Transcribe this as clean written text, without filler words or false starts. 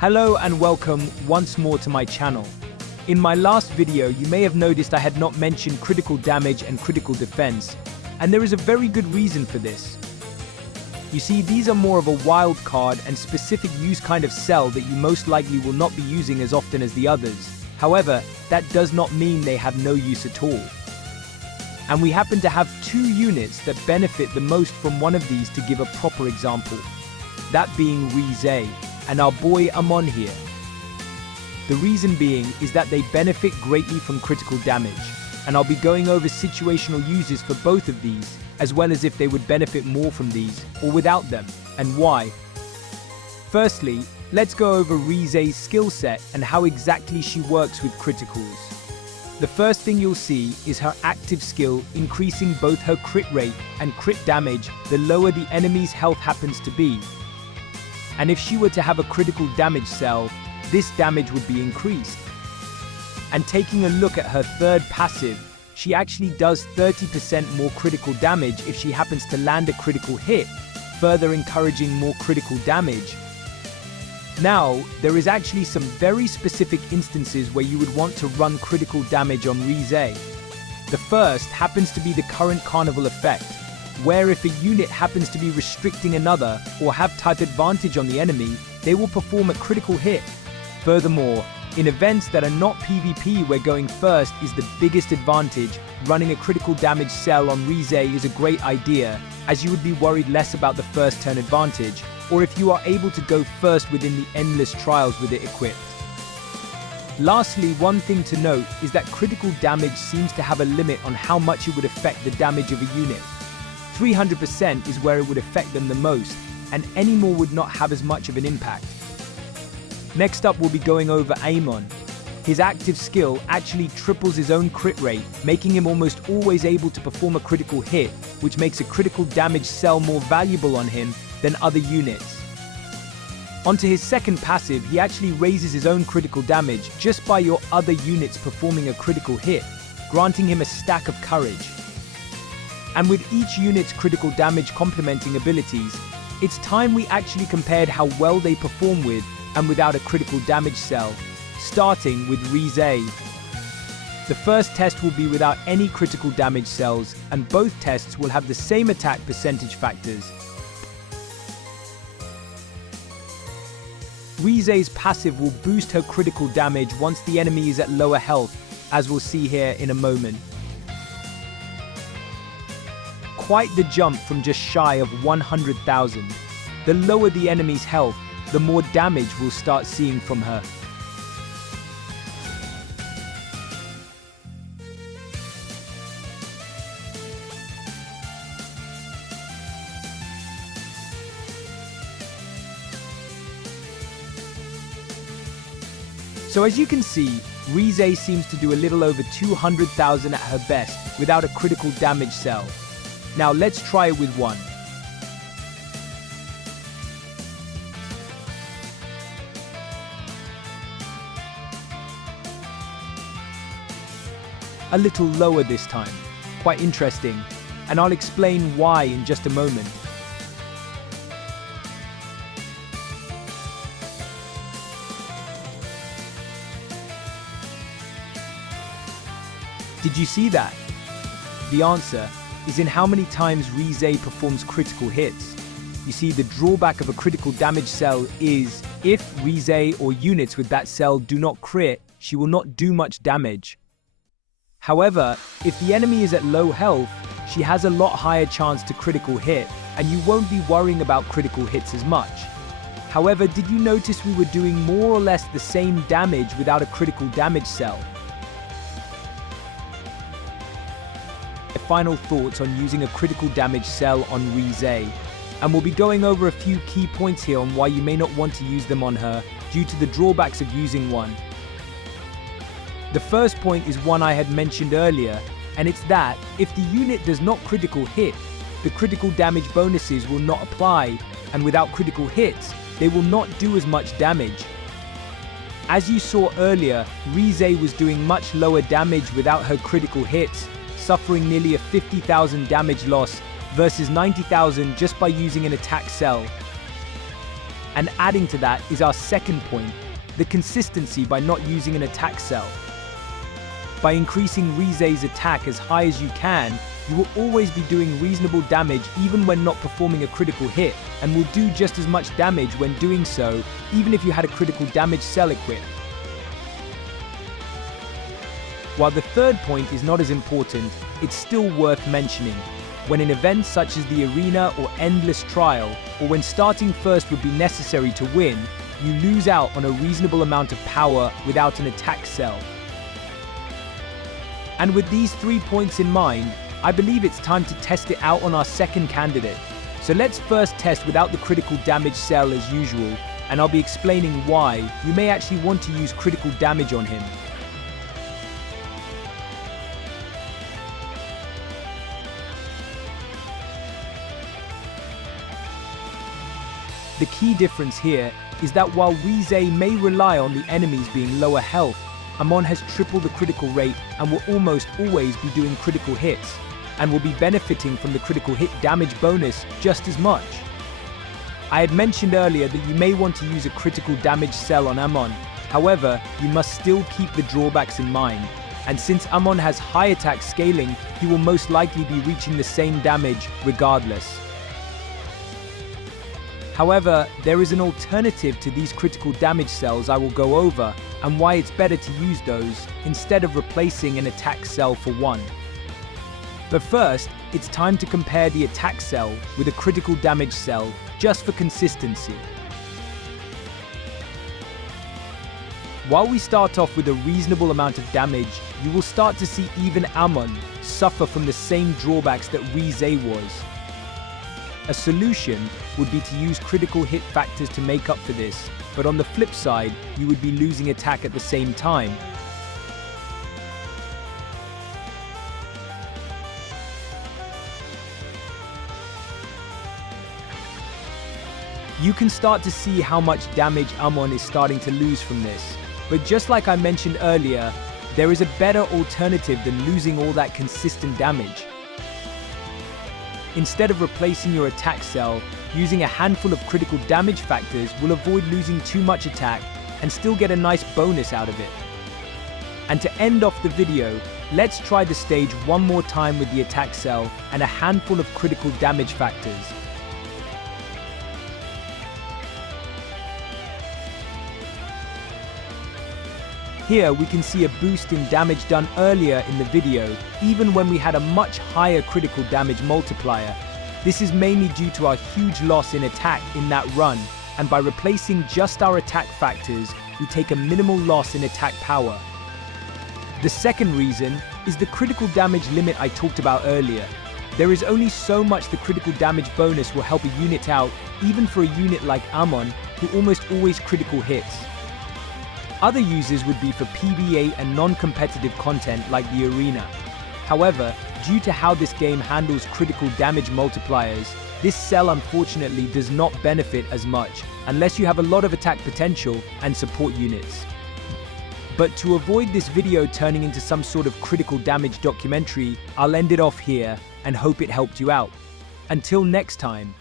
Hello and welcome once more to my channel. In my last video, you may have noticed I had not mentioned critical damage and critical defense, and there is a very good reason for this. You see, these are more of a wild card and specific use kind of cell that you most likely will not be using as often as the others. However, that does not mean they have no use at all. And we happen to have two units that benefit the most from one of these to give a proper example. That being Rize and our boy Amon here. The reason being is that they benefit greatly from critical damage, and I'll be going over situational uses for both of these, as well as if they would benefit more from these or without them, and why. Firstly, let's go over Rize's skill set and how exactly she works with criticals. The first thing you'll see is her active skill increasing both her crit rate and crit damage the lower the enemy's health happens to be. And if she were to have a critical damage cell, this damage would be increased. And taking a look at her third passive, she actually does 30% more critical damage if she happens to land a critical hit, further encouraging more critical damage. Now, there is actually some very specific instances where you would want to run critical damage on Rize. The first happens to be the current carnival effect, where if a unit happens to be restricting another or have type advantage on the enemy, they will perform a critical hit. Furthermore, in events that are not PvP where going first is the biggest advantage, running a critical damage cell on Rize is a great idea, as you would be worried less about the first turn advantage, or if you are able to go first within the endless trials with it equipped. Lastly, one thing to note is that critical damage seems to have a limit on how much it would affect the damage of a unit. 300% is where it would affect them the most, and any more would not have as much of an impact. Next up, we'll be going over Amon. His active skill actually triples his own crit rate, making him almost always able to perform a critical hit, which makes a critical damage cell more valuable on him than other units. Onto his second passive, he actually raises his own critical damage just by your other units performing a critical hit, granting him a stack of courage. And with each unit's critical damage complementing abilities, it's time we actually compared how well they perform with and without a critical damage cell, starting with Rize. The first test will be without any critical damage cells, and both tests will have the same attack percentage factors. Rize's passive will boost her critical damage once the enemy is at lower health, as we'll see here in a moment. Quite the jump from just shy of 100,000. The lower the enemy's health, the more damage we'll start seeing from her. So as you can see, Rize seems to do a little over 200,000 at her best without a critical damage cell. Now let's try it with one. A little lower this time. Quite interesting, and I'll explain why in just a moment. Did you see that? The answer is in how many times Rize performs critical hits. You see, the drawback of a critical damage cell is, if Rize or units with that cell do not crit, she will not do much damage. However, if the enemy is at low health, she has a lot higher chance to critical hit, and you won't be worrying about critical hits as much. However, did you notice we were doing more or less the same damage without a critical damage cell? Final thoughts on using a critical damage cell on Rize, and we'll be going over a few key points here on why you may not want to use them on her due to the drawbacks of using one. The first point is one I had mentioned earlier, and it's that if the unit does not critical hit, the critical damage bonuses will not apply, and without critical hits, they will not do as much damage. As you saw earlier, Rize was doing much lower damage without her critical hits, suffering nearly a 50,000 damage loss versus 90,000 just by using an attack cell. And adding to that is our second point, the consistency by not using an attack cell. By increasing Rize's attack as high as you can, you will always be doing reasonable damage even when not performing a critical hit, and will do just as much damage when doing so, even if you had a critical damage cell equipped. While the third point is not as important, it's still worth mentioning. When in events such as the arena or endless trial, or when starting first would be necessary to win, you lose out on a reasonable amount of power without an attack cell. And with these 3 points in mind, I believe it's time to test it out on our second candidate. So let's first test without the critical damage cell as usual, and I'll be explaining why you may actually want to use critical damage on him. The key difference here is that while Rize may rely on the enemies being lower health, Amon has triple the critical rate and will almost always be doing critical hits, and will be benefiting from the critical hit damage bonus just as much. I had mentioned earlier that you may want to use a critical damage cell on Amon, however, you must still keep the drawbacks in mind, and since Amon has high attack scaling, he will most likely be reaching the same damage regardless. However, there is an alternative to these critical damage cells I will go over, and why it's better to use those instead of replacing an attack cell for one. But first, it's time to compare the attack cell with a critical damage cell just for consistency. While we start off with a reasonable amount of damage, you will start to see even Amon suffer from the same drawbacks that Rize was. A solution would be to use critical hit factors to make up for this, but on the flip side, you would be losing attack at the same time. You can start to see how much damage Amon is starting to lose from this, but just like I mentioned earlier, there is a better alternative than losing all that consistent damage. Instead of replacing your attack cell, using a handful of critical damage factors will avoid losing too much attack and still get a nice bonus out of it. And to end off the video, let's try the stage one more time with the attack cell and a handful of critical damage factors. Here we can see a boost in damage done earlier in the video, even when we had a much higher critical damage multiplier. This is mainly due to our huge loss in attack in that run, and by replacing just our attack factors, we take a minimal loss in attack power. The second reason is the critical damage limit I talked about earlier. There is only so much the critical damage bonus will help a unit out, even for a unit like Amon, who almost always critical hits. Other uses would be for PvE and non-competitive content like the arena. However, due to how this game handles critical damage multipliers, this cell unfortunately does not benefit as much, unless you have a lot of attack potential and support units. But to avoid this video turning into some sort of critical damage documentary, I'll end it off here and hope it helped you out. Until next time.